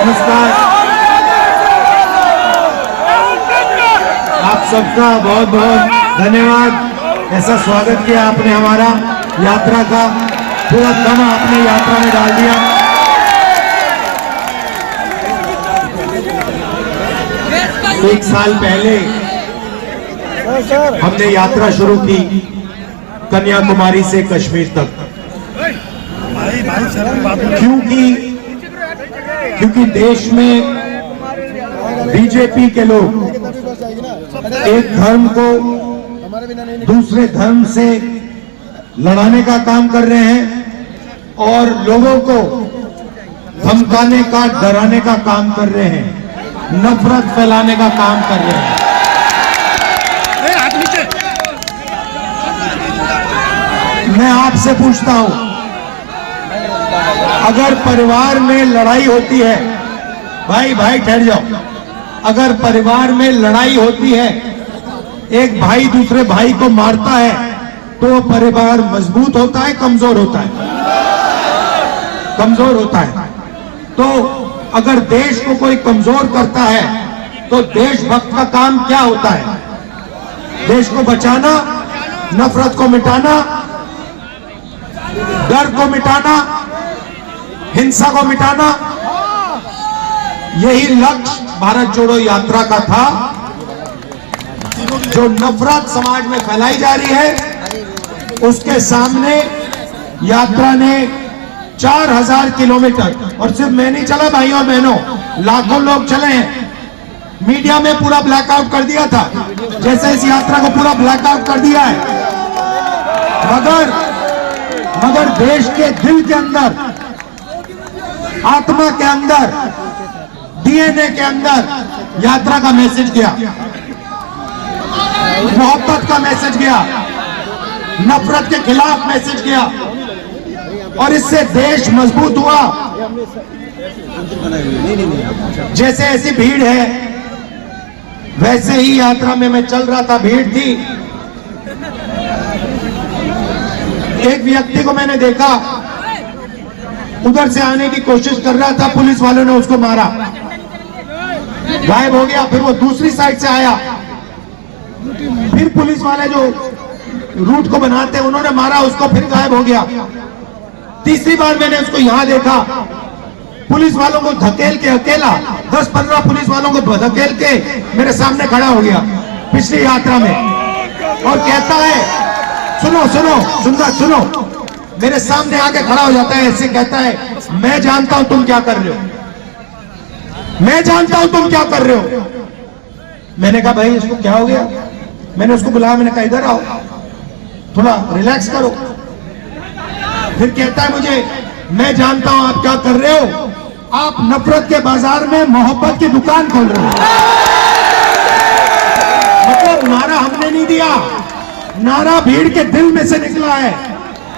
नमस्कार। आप सबका बहुत बहुत धन्यवाद। ऐसा स्वागत किया आपने हमारा यात्रा का, पूरा दम आपने यात्रा में डाल दिया। एक साल पहले हमने यात्रा शुरू की कन्याकुमारी से कश्मीर तक, क्योंकि देश में बीजेपी के लोग एक धर्म को दूसरे धर्म से लड़ाने का काम कर रहे हैं और लोगों को धमकाने का, डराने का काम कर रहे हैं, नफरत फैलाने का काम कर रहे हैं। मैं आपसे पूछता हूं, अगर परिवार में लड़ाई होती है, भाई ठहर जाओ, अगर परिवार में लड़ाई होती है, एक भाई दूसरे भाई को मारता है, तो परिवार मजबूत होता है, कमजोर होता है? कमजोर होता है। तो अगर देश को कोई कमजोर करता है तो देशभक्त का काम क्या होता है? देश को बचाना, नफरत को मिटाना, डर को मिटाना, हिंसा को मिटाना। यही लक्ष्य भारत जोड़ो यात्रा का था। जो नफरत समाज में फैलाई जा रही है, उसके सामने यात्रा ने 4000 किलोमीटर, और सिर्फ मैं नहीं चला भाइयों और बहनों, लाखों लोग चले हैं। मीडिया में पूरा ब्लैकआउट कर दिया था, जैसे इस यात्रा को पूरा ब्लैकआउट कर दिया है। मगर देश के दिल के अंदर, आत्मा के अंदर, डीएनए के अंदर यात्रा का मैसेज गया, मोहब्बत का मैसेज गया, नफरत के खिलाफ मैसेज गया, और इससे देश मजबूत हुआ। जैसे ऐसी भीड़ है, वैसे ही यात्रा में मैं चल रहा था, भीड़ थी। एक व्यक्ति को मैंने देखा, उधर से आने की कोशिश कर रहा था, पुलिस वालों ने उसको मारा, गायब हो गया। फिर वो दूसरी साइड से आया, फिर पुलिस वाले जो रूट को बनाते हैं उन्होंने मारा उसको, फिर गायब हो गया। तीसरी बार मैंने उसको यहां देखा, पुलिस वालों को धकेल के, अकेला 10-15 पुलिस वालों को धकेल के मेरे सामने खड़ा हो गया पिछली यात्रा में, और कहता है, सुनो, मेरे सामने आके खड़ा हो जाता है, ऐसे कहता है, मैं जानता हूं तुम क्या कर रहे हो, मैं जानता हूं तुम क्या कर रहे हो। मैंने कहा भाई इसको क्या हो गया? मैंने उसको बुलाया, मैंने कहा इधर आओ, थोड़ा रिलैक्स करो। फिर कहता है मुझे, मैं जानता हूं आप क्या कर रहे हो, आप नफरत के बाजार में मोहब्बत की दुकान खोल रहे हो। मतलब नारा हमने नहीं दिया, नारा भीड़ के दिल में से निकला है,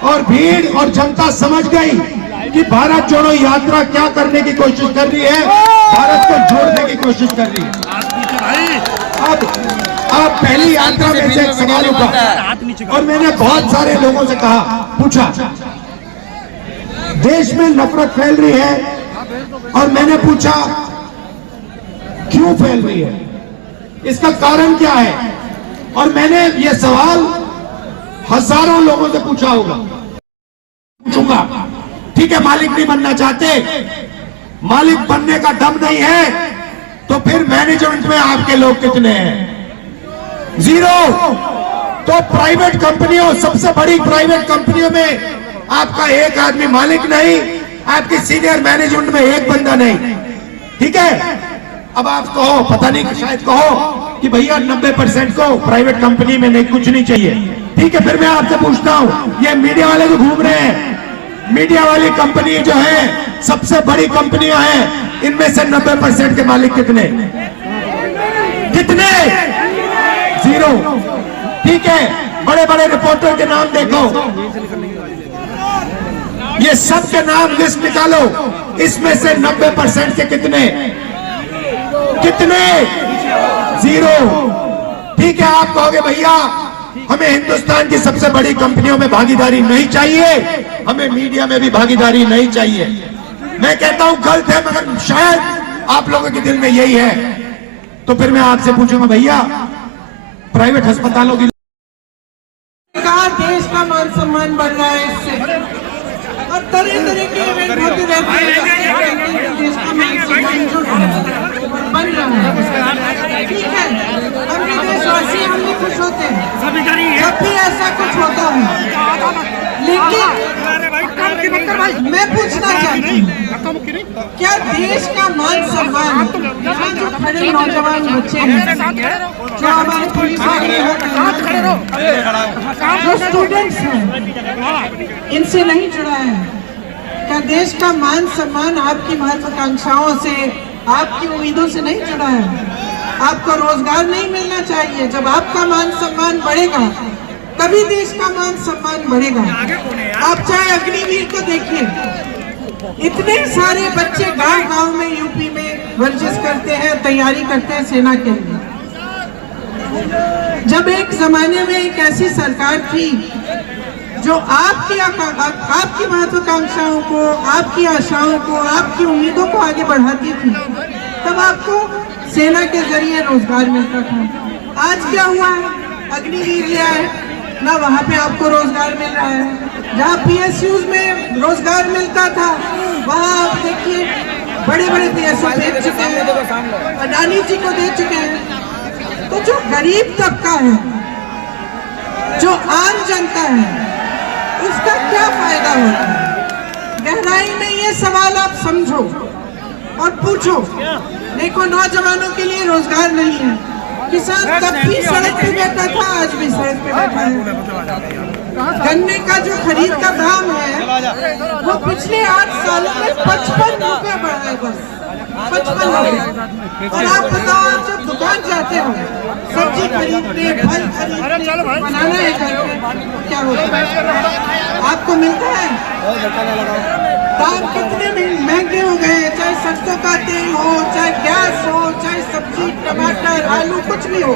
और भीड़ और जनता समझ गई कि भारत जोड़ो यात्रा क्या करने की कोशिश कर रही है, भारत को जोड़ने की कोशिश कर रही है। अब पहली यात्रा में से एक सवाल उठा, और मैंने बहुत सारे लोगों से कहा, पूछा, देश में नफरत फैल रही है, और मैंने पूछा क्यों फैल रही है, इसका कारण क्या है? और मैंने ये सवाल हजारों लोगों से पूछा होगा, पूछूंगा। ठीक है, मालिक नहीं बनना चाहते, मालिक बनने का दम नहीं है, तो फिर मैनेजमेंट में आपके लोग कितने हैं? 0। तो प्राइवेट कंपनियों, सबसे बड़ी प्राइवेट कंपनियों में आपका एक आदमी मालिक नहीं, आपकी सीनियर मैनेजमेंट में एक बंदा नहीं। ठीक है, अब आप कहो, पता नहीं, शायद कहो कि भैया 90% को प्राइवेट कंपनी में नहीं, कुछ नहीं चाहिए। ठीक है, फिर मैं आपसे पूछता हूं, ये मीडिया वाले जो घूम रहे हैं, मीडिया वाली कंपनी जो है, सबसे बड़ी कंपनियां हैं, इनमें से 90% के मालिक कितने? 0। ठीक है, बड़े बड़े रिपोर्टर के नाम देखो, ये सब के नाम लिस्ट निकालो, इसमें से 90% के कितने? 0। ठीक है, आप कहोगे भैया हमें हिंदुस्तान की सबसे बड़ी कंपनियों में भागीदारी नहीं चाहिए, हमें मीडिया में भी भागीदारी नहीं चाहिए। मैं कहता हूं गलत है, मगर शायद आप लोगों के दिल में यही है। तो फिर मैं आपसे पूछूंगा, भैया प्राइवेट अस्पतालों की कहा देश का मान सम्मान बढ़ रहा है इससे, और तरह तरह के इवेंट होते रहते हैं, देश का मान सम्मान जो बन रहा है। ठीक है, हम भी देशवासी, हम भी खुश होते हैं जब भी ऐसा कुछ होता है। लेकिन मैं पूछना चाहती हूँ, क्या देश का मान सम्मान, यहाँ जो खड़े नौजवान बच्चे हैं, जो हमारे पुलिस वाले जो स्टूडेंट्स हैं, इनसे नहीं जुड़ा है? क्या देश का मान सम्मान आपकी महत्वाकांक्षाओं से, आपकी उम्मीदों से नहीं जुड़ा है? आपको रोजगार नहीं मिलना चाहिए? जब आपका मान सम्मान बढ़ेगा तभी देश का मान सम्मान बढ़ेगा। आप चाहे अग्निवीर को देखिए, इतने सारे बच्चे गांव-गांव में यूपी में वर्जिश करते हैं, तैयारी करते हैं सेना के लिए। जब एक जमाने में एक ऐसी सरकार थी जो आपकी महत्वाकांक्षाओं को, आपकी आशाओं को, आपकी उम्मीदों को आगे बढ़ाती थी, तब आपको सेना के जरिए रोजगार मिलता था। आज क्या हुआ है? अग्निवीर लिया है ना, वहाँ पे आपको रोजगार मिल रहा है। जहाँ PSUs में रोजगार मिलता था, वहाँ आप देखिए बड़े बड़े PSU दे चुके हैं, अडानी जी को दे चुके हैं। तो जो गरीब तबका है, जो आम जनता है, उसका क्या फायदा होता है? गहराई में ये सवाल आप समझो और पूछो। देखो, नौजवानों के लिए रोजगार नहीं है। किसान तब भी सड़क पे बैठा था, आज भी सड़क पे बैठा है। गन्ने का जो खरीद का दाम है, वो पिछले 8 सालों में 55 रुपए बढ़ा है, बस 55 रुपए। और आप बताओ, आप जब दुकान जाते हो सब्जी खरीदने, फल खरीदने, बनाना है घर में, क्या होता है? आपको मिलता है? दाम कितने महंगे हो गए हैं, चाहे सरसों का तेल हो, चाहे गैस हो, चाहे सब्जी, टमाटर, आलू, कुछ भी हो।